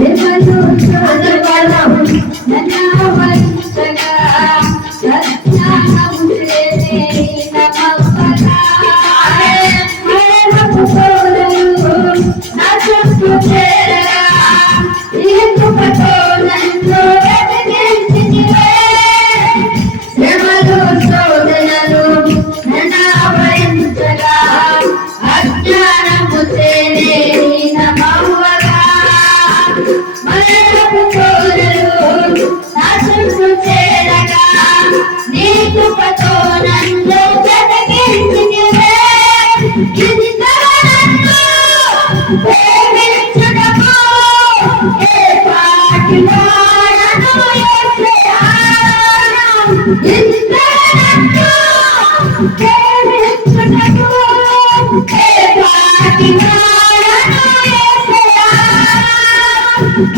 Never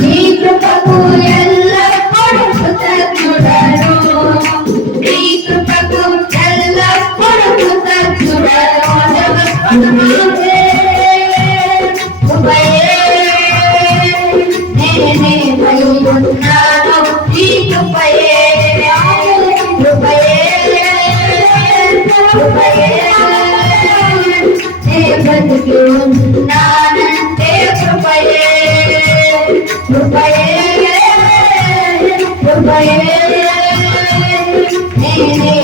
నీ కృపకు ఎల్లప్పుడూ కృతజ్ఞుడను నీ కృపకు ఎల్లప్పుడూ కృతజ్ఞుడను నేనే ఉన్నాను నీ కృపయే నే బ్రతికి ఉన్నానంటే కృపయే నేనే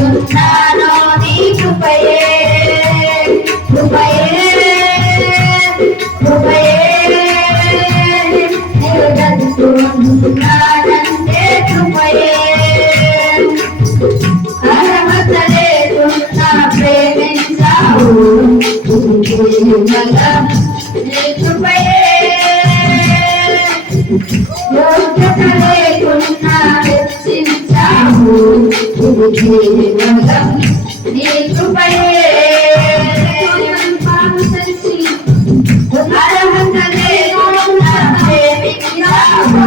ఉన్నాను నీ కృపయే నే బ్రతికి ఉన్నానంటే కృపయే అర్హత లేకున్నా ప్రేమించావు నీ కృపయే యోగ్యత లేకున్నా వెచ్చించావు నీ కృపయే అర్హత లేకున్నా ప్రేమించావు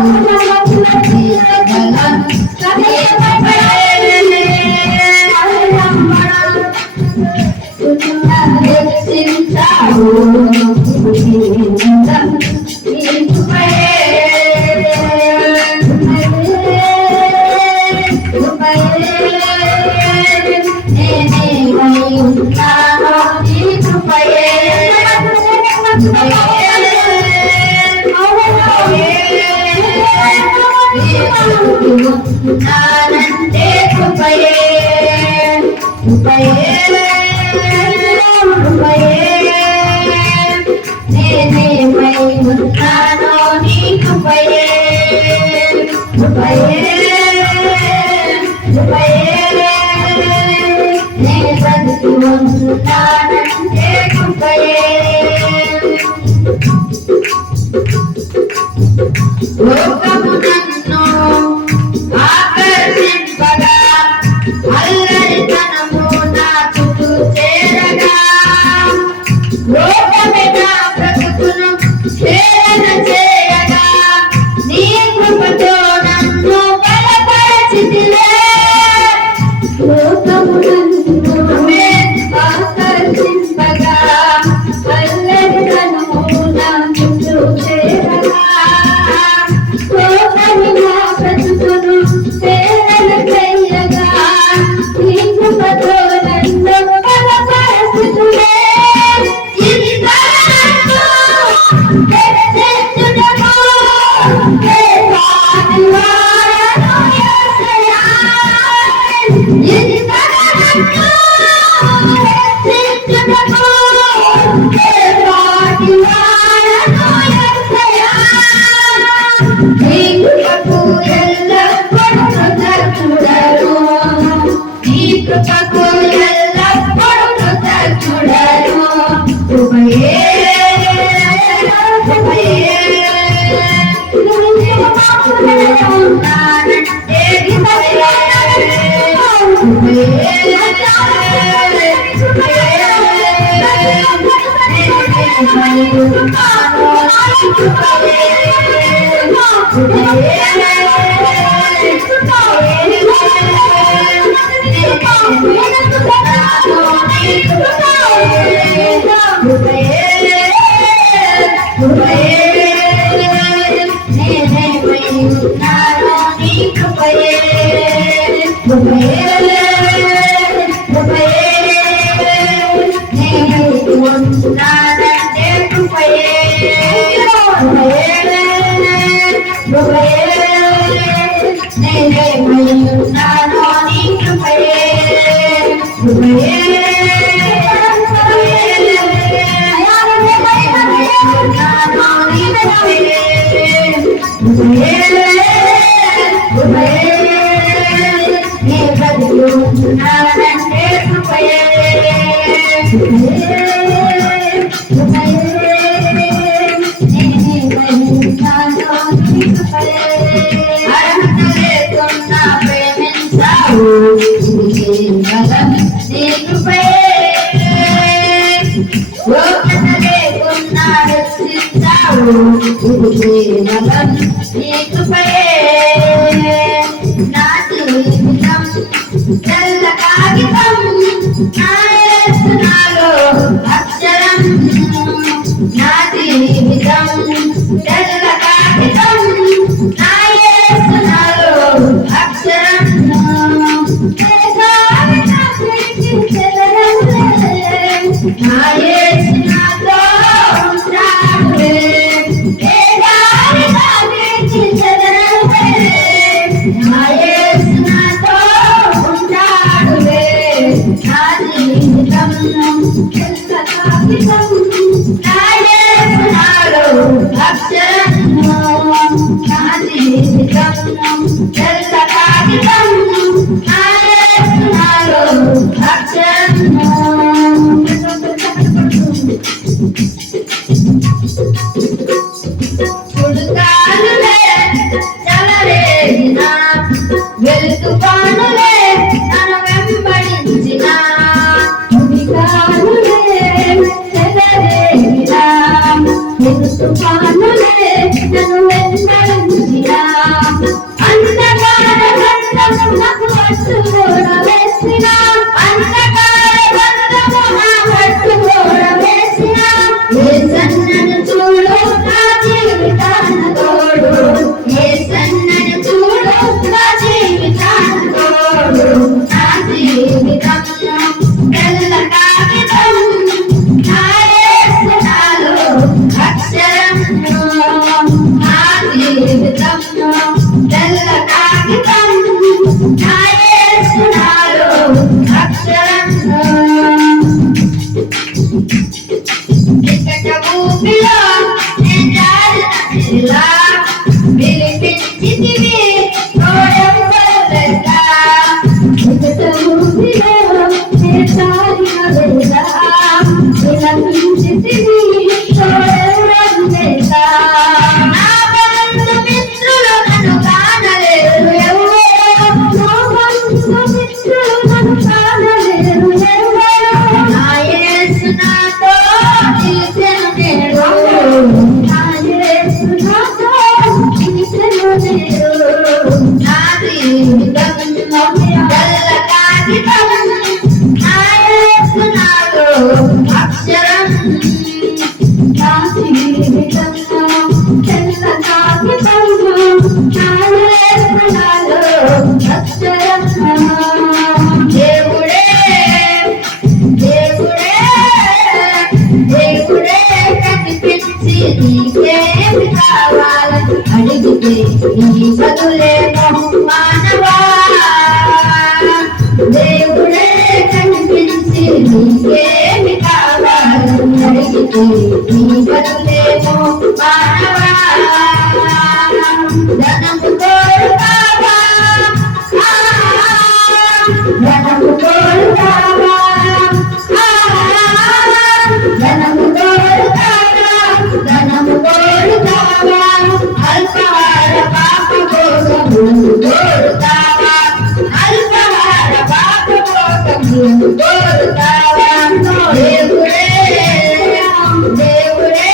నానంటే కృపయే నేనేమై ఉన్నానో నీ కృపయే నే బతికి ఉన్నానంటే కృపయే లోకము నన్ను ఆకర్షింపగా అల్లరితనము నా చుట్టూ చేరగా లోకమే నా బ్రతుకును ప్రేరణ చేయగా నీ కృపతో నన్ను బలపరచితివే లోకము నన్ను ఆకర్షింపగా అల్లరితనము నా చుట్టూ చేరగా Oh, కేవలం నీ కృపయే నా జీవితం తెల్ల కాగితం నా యేసు నాలో అక్షరం నా జీవితం తెల్ల కాగితం నా యేసు నాలో అక్షరం నా యేసు నాతో ఉంటాడులే ఏ దారి దాటికి చెదరనులే నా యేసు నాతో ఉంటాడులే నా జీవితం తెల్ల కాగితం నా యేసు నాలో అక్షరం నా జీవితం తెల్ల కాగితం నా యేసు నాలో అక్షరం పుడతానులే చలరేగిన వెలుతుపానులే నన్ను వెంబడించిన పుడతానులే చలరేగిన వెలుతుపానులే నన్ను వెంబడించిన అంధకార బంధము నాకు పట్టుకోడ వేసిన అంధకార బంధము నా పట్టుకోడ వేసిన యేసన్నను చూడు నా జీవితాన తోడు యేసన్నను చూడు నా జీవితాన తోడు నా జీవితం తెల్ల కాగితం నా యేసు నాలో అక్షరం నా జీవితం తెల్ల కాగితం నా యేసు నాలో అక్షరం ఊపిలో నేను జారినలా పిలిపించితివి తోడెవ్వరులేక ఊపిలో నేను జారినలా పిలిపించితివి తోడెవ్వరులేక నా బంధు మిత్రులు నన్ను కానలేరు ఎవరో నా బంధు మిత్రులు నన్ను కానలేరు ఎవరో నా యేసు నాతో నిలిచెను నేడు నా యేసు నాతో నిలిచెను నేడు నా జీవితం తెల్ల కాగితం నా యేసు నాలో అక్షరం నా జీవితం తెల్ల కాగితం నా యేసు నాలో అక్షరం దేవుడే దేవుడే దేవుడే కనిపించి నీకేమి కావాలని అడిగితే నీ బదులేమో మానవా దేవుడే కనిపించి నీకేమి కావాలని అడిగితే నీ బదులేమో మానవా ధనము కోరుతావా ధనము కోరుతావా ధనము కోరుతావా ధనము కోరుతావా అల్పహార పాప భోగములను కోరుతావా అల్పహార పాప భోగములను కోరుతావా దేవుడే దేవుడే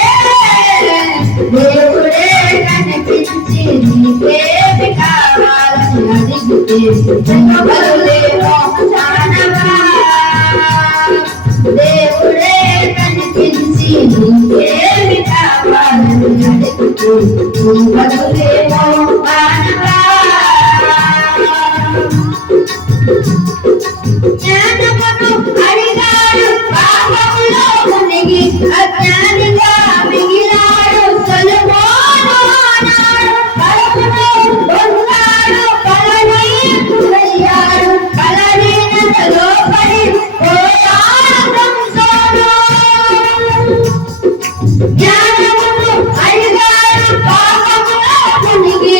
దేవుడే కనిపించి నీకేమి కావాలని అడిగితే బదులేమో మానవా దేవుడే కనిపించి నీకేమి కావాలని అడిగితే బదులేమో మానవా జ్ఞానమును అడిగాడు పాపములో మునిగి అజ్ఞానిగా మిగిలాడు సొలొమోను అన్నాడు పరమును పొందాడు పరనీకుడయ్యాడు బలహీనతలో పడి పోయాడు సంసోను జ్ఞానమును అడిగాడు పాపములో మునిగి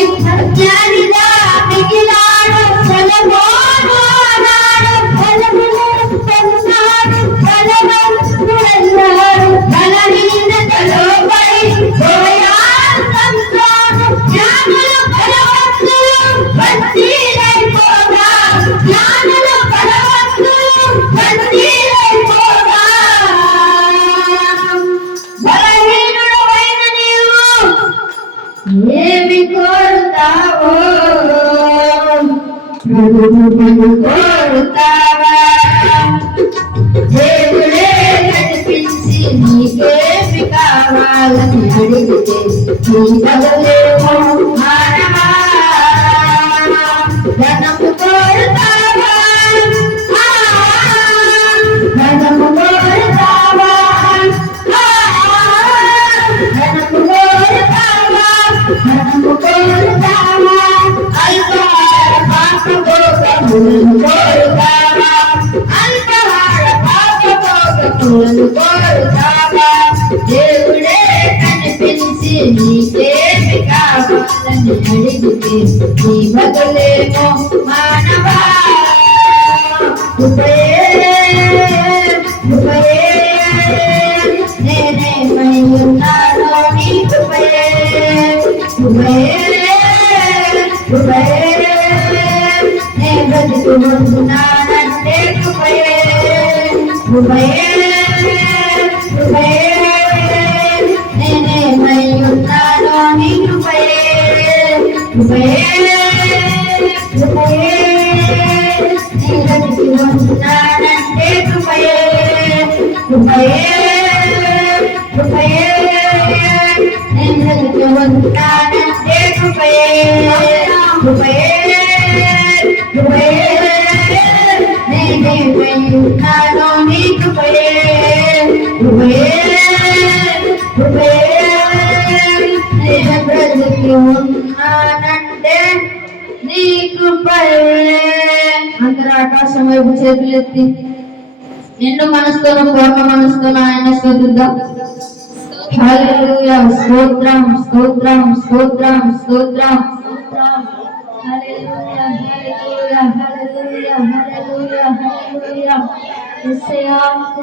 ఏమి కోరుతావో ప్రభువును కోరుతావా? దేవుడే కనిపించి నీకేమి కావాలని అడిగితే నీ బదులేమో మానవా. ధనము కోరుతావా? ధనము కోరుతావా? ధనము కోరుతావా? ధనము కోరుతావా? అల్పహార పాపభోగములను కోరుతావా? అల్పహార పాపభోగములను కోరుతావా? దేవుడే కనిపించి నీకేమి కావాలని అడిగితే నీ బదులేమో మానవా. నేనేమై ఉన్నానో నీ కృపయే. నే బ్రతుకుతున్నానంటే కృపయే. నేనేమై ఉన్నానో నీ కృపయే. నే బ్రతుకుతున్నానంటే కృపయే. నేను బ్రతుకుతున్నానంటే కృపయే. నేనేమై ఉన్నానో నీ కృపయే. నేను బ్రతుకుతున్నానంటే నీ కృపయే. అందరూ ఆకాశం వైపు చేతులెత్తి నిండు మనసుతోను పూర్ణ మనసుతోను ఆయన స్తుతిద్దాం. హల్లెలూయా. స్తోత్రం స్తోత్రం స్తోత్రం స్తోత్రం. హల్లెలూయా హల్లెలూయా హల్లెలూయా హల్లెలూయా హల్లెలూయా. యేసయ్యా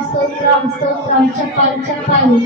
స్తోత్రం స్తోత్రం. చెప్పాలి చెప్పాలి.